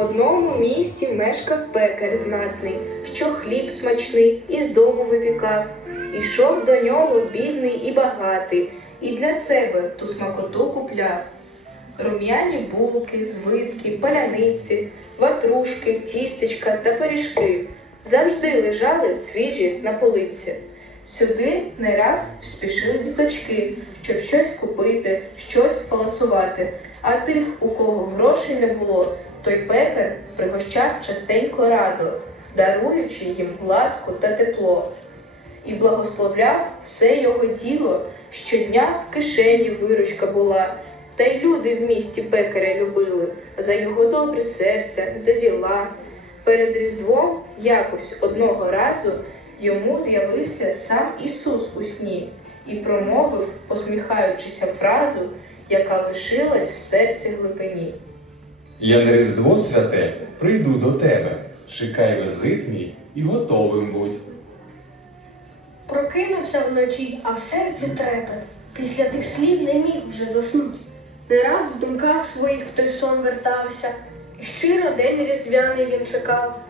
одному місті мешкав пекар знатний, що хліб смачний із дому випікав. Ішов до нього бідний і багатий, і для себе ту смакоту купляв. Рум'яні булки, звитки, паляниці, ватрушки, тістечка та пиріжки завжди лежали свіжі на полиці. Сюди не раз спішили діточки, щоб щось купити, щось поласувати. А тих, у кого грошей не було, той пекар пригощав частенько радо, даруючи їм ласку та тепло. І благословляв все його діло, щодня в кишені виручка була. Та й люди в місті пекаря любили за його добре серце, за діла. Перед Різдвом якось одного разу йому з'явився сам Ісус у сні і промовив, посміхаючися фразу, яка лишилась в серці глибині. Я на Різдво святе прийду до тебе, чекай визит мій і готовим будь. Прокинувся вночі, а в серці трепет. Після тих слів не міг вже заснути. Не раз в думках своїх той сон вертався, і щиро день різдвяний він чекав.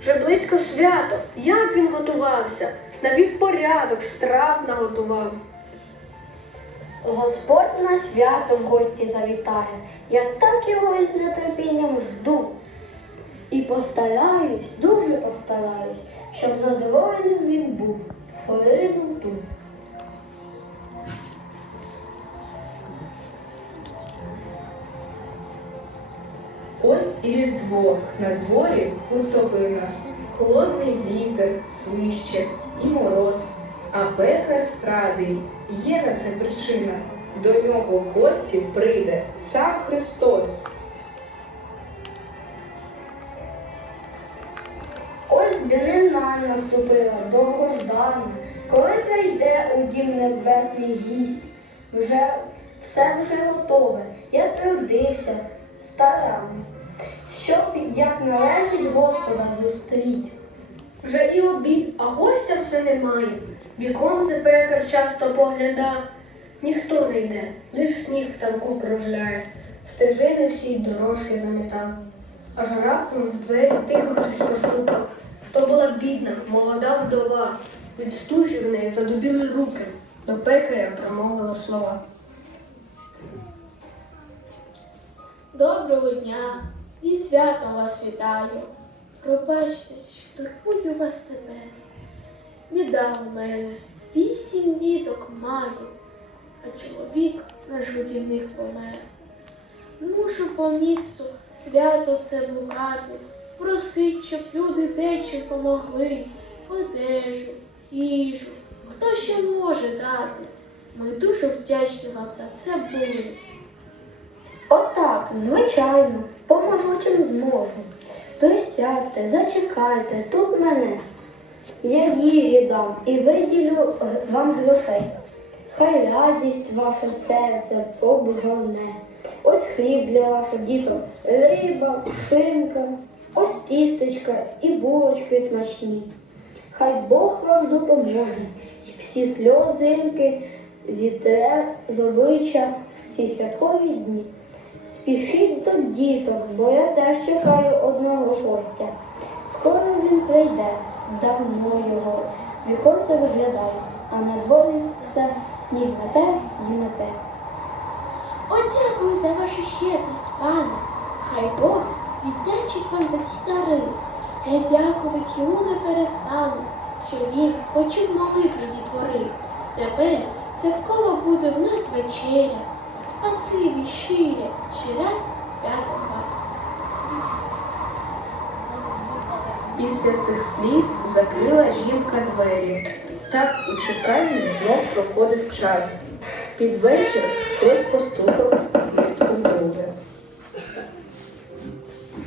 Вже близько свято, як він готувався, навів порядок, страв наготував. Господь на свято в гості завітає, я так його із нетерпінням жду. І постараюсь, дуже постараюсь, щоб задоволеним він був, поринув тут. Ось і Різдво на дворі хуртовина, холодний вітер, свище і мороз. А пекар радий, є на це причина. До нього в гості прийде сам Христос. Ось днина наступила довгождана, коли зайде у дім небесний гість. Вже все вже готове, я трудився старанно, щоб як належить Господа зустріть. Вже і обід, а гостя все немає. Віконце пекар часто поглядав. Ніхто не йде, лиш сніг в танку кружляє, стежини всі дорожки замітав. Аж раптом в двері тихо хтось постукав. То була бідна, молода вдова. Від стужі в неї задубіли руки. До пекаря промовила слова. Доброго дня, зі святом вас вітаю. Пробачте, що турбую вас тепер. Біда у мене, вісім діток маю, а чоловік наш годівник помер. Мушу по місту свято це блукати, просить, щоб люди дечим помогли, одежу, їжу, хто що може дати. Ми дуже вдячні вам за це були. Отак, звичайно, поможу чим зможу. Присядьте, зачекайте тут мене. Я їжі дам і виділю е, вам грошей. Хай радість ваше серце обжоне. Ось хліб для ваших діток, риба, шинка, ось тістечка і булочки смачні. Хай Бог вам допоможе, і всі сльозинки зітре з обличчя в ці святкові дні. Спішіть до діток, бо я теж чекаю одного гостя. Скоро він прийде, давно його. Віконце виглядає, а на дворі все сніг мете й мете. О, дякую за вашу щедрість, пане. Хай Бог віддячить вам за ці дари. Я дякувати йому не перестану, що він почув молитву дітвори. Тепер святкова буде в нас вечеря. Спасибі щире, ще раз святом вас. Після цих слів закрила жінка двері. Так у чеканні знов проходив час. Під вечір хтось постукав у квітку друге.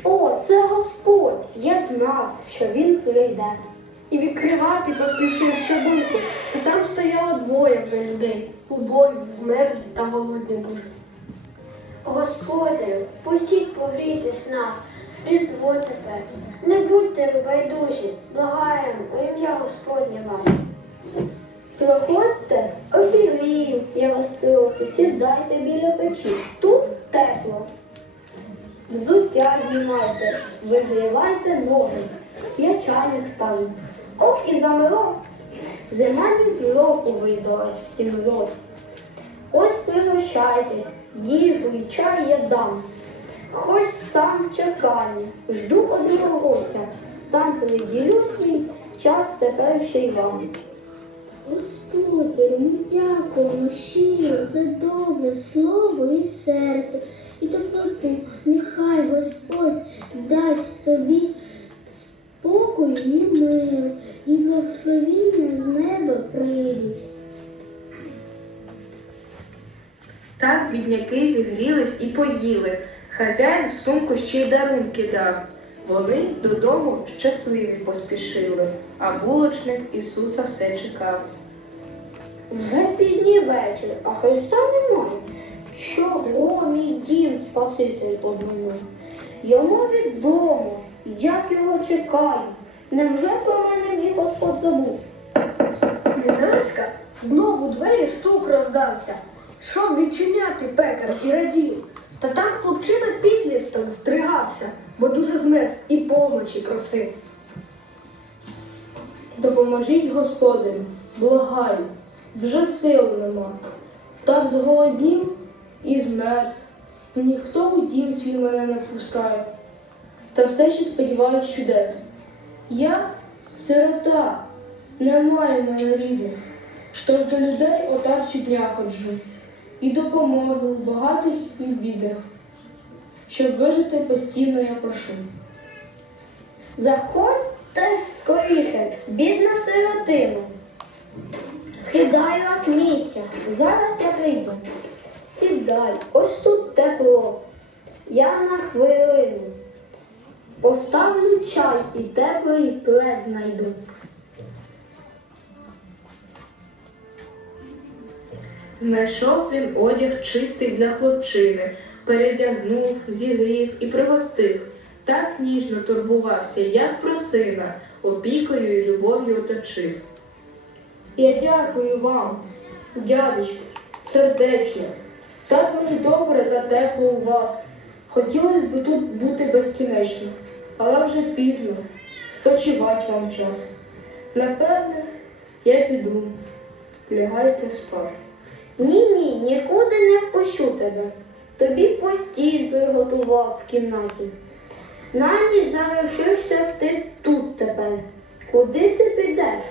О, це Господь! Я знав, що він прийде. І відкривати поспішив щобинку, і там стояло двоє вже людей, убогі, змерзлі та голодні дуже. Господарю, пустіть погрітись нас, різдво тепер. Не будьте байдужі, благаємо у ім'я Господнє вам. Проходьте, обігрію, я вас трохи, сідайте біля печі. Тут тепло. Взуття знімайте, вигрівайте ноги, я чайник ставлю. Ох і замело. Зима з року видалась в тім році. Ось пригощайтесь, їжу і чай я дам. Хоч сам в чеканні, жду одного там приділю свій час тепер ще й вам. Господарю, ми дякуємо щиро за добре слово і серце, і доброту. Нехай Господь дасть тобі спокою і миру, і благословіння з неба прийдуть. Так бідняки зігрілись і поїли. Хазяїн сумку ще й дарунки дав. Вони додому щасливі поспішили, а булочник Ісуса все чекав. Вже пізній вечір, а Христа немає. Чого мій дім Спаситель обминув? Йому відомо, як його чекаю. Невже про мене мій Господь забув? Знову двері стук роздався. Щоб відчиняти пекар і радів. Та там хлопчина підліток втригався, бо дуже змерз і помочі просив. Допоможіть господарю, благаю, вже сил нема. Так зголоднів і змерз. Ніхто у дім свій мене не пускає. Та все ще сподіваюсь чудес. Я сирота, немає в мене рідних. Тож до людей отак щодня ходжу. І допомоги у багатих і в бідних. Щоб вижити постійно я прошу. Заходьте скоріше, бідна сиротину. Схидаю сміття, зараз я прийду. Сідай, ось тут тепло. Я на хвилину. Поставлю чай і теплий плед знайду. Знайшов він одяг чистий для хлопчини, передягнув, зігрів і пригостив. Так ніжно турбувався, як про сина, опікою і любов'ю оточив. Я дякую вам, дядечко, сердечно. Так мені добре та тепло у вас. Хотілося б тут бути безкінечно, але вже пізно. Спочивать вам час. Напевне, я піду. Лягайте спати. Ні, ні, нікуди не впущу тебе. Тобі постіль приготував в кімнаті. На ніч залишишся ти тут тепер. Куди ти підеш?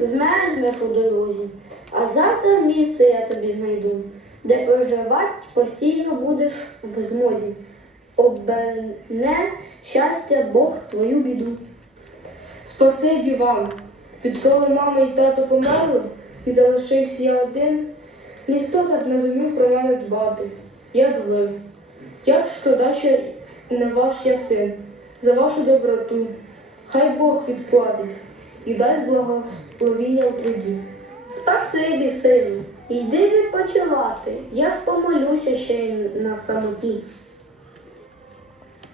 Змерзнеш у дорозі. А завтра місце я тобі знайду, де проживати постійно будеш в змозі. Оберне щастя Бог твою біду. Спасибі вам. Відколи мама і тато померли і залишився я один, ніхто так не зумів про мене дбати, як ви. Як шкода, що не ваш я син, за вашу доброту. Хай Бог відплатить і дасть благословіння у труді. Спасибі, сину, йди відпочивати. Я помолюся ще й на самоті.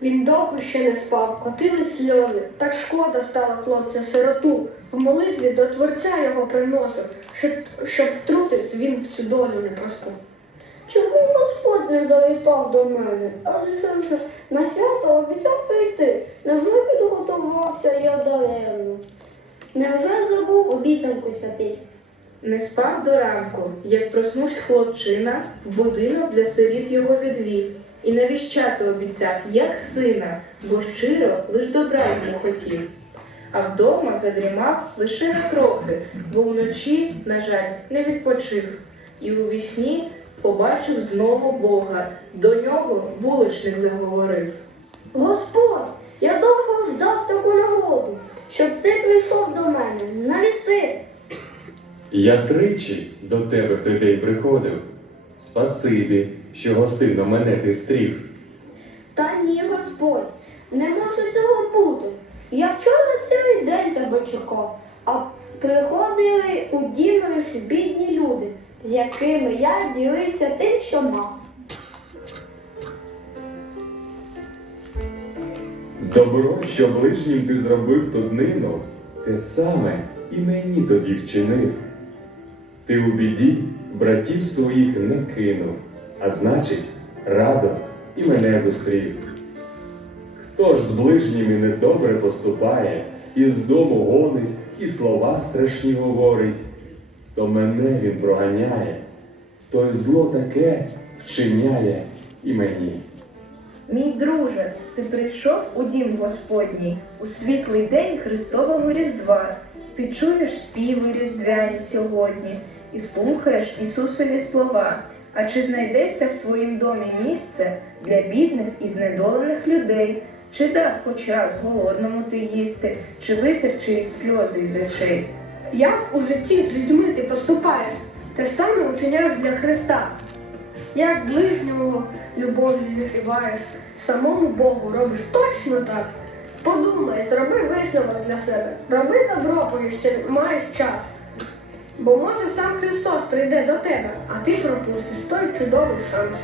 Він довго ще не спав, котились сльози. Так шкода стало хлопця сироту. В молитві до Творця його приносив, щоб, щоб втрутився він в цю долю непросту. Чому Господь не завітав до мене? Адже вже на свято обіцяв прийти. Невже підготувався я даремно? Невже забув обіцянку святий? Не спав до ранку, як проснувся хлопчина, в будинок для сиріт його відвів. І навіщати обіцяв, як сина, бо щиро лиш добра йому хотів. А вдома задрімав лише на трохи, бо вночі, на жаль, не відпочив. І у вісні побачив знову Бога. До нього булочник заговорив. Господь, я довго ждав таку нагоду, щоб ти прийшов до мене, навіси. Я тричі до тебе в той день приходив. Спасибі, що гостинно мене ти стрів. Та ні, Господь, не може цього бути. Я вчора цілий день тебе чекав, а приходили у дім лише бідні люди, з якими я ділився тим, що мав. Добро, що ближнім ти зробив ту днину, те саме і мені тоді вчинив. Ти у біді братів своїх не кинув, а значить, радо і мене зустрів. Хто ж з ближніми недобре поступає, і з дому гонить, і слова страшні говорить, то мене він проганяє, той зло таке вчиняє і мені. Мій друже, ти прийшов у дім Господній у світлий день Христового Різдва. Ти чуєш співи різдвяні сьогодні і слухаєш Ісусові слова. А чи знайдеться в твоїм домі місце для бідних і знедолених людей? Чи дав хоч раз голодному ти їсти, чи витер чиїсь сльози із очей? Як у житті з людьми ти поступаєш, те ж саме учиняєш для Христа. Як ближнього любові зігріваєш, самому Богу робиш точно так. Подумай, зроби висновок для себе. Роби добро, поки ще маєш час. Бо може сам Христос прийде до тебе, а ти пропустиш той чудовий шанс.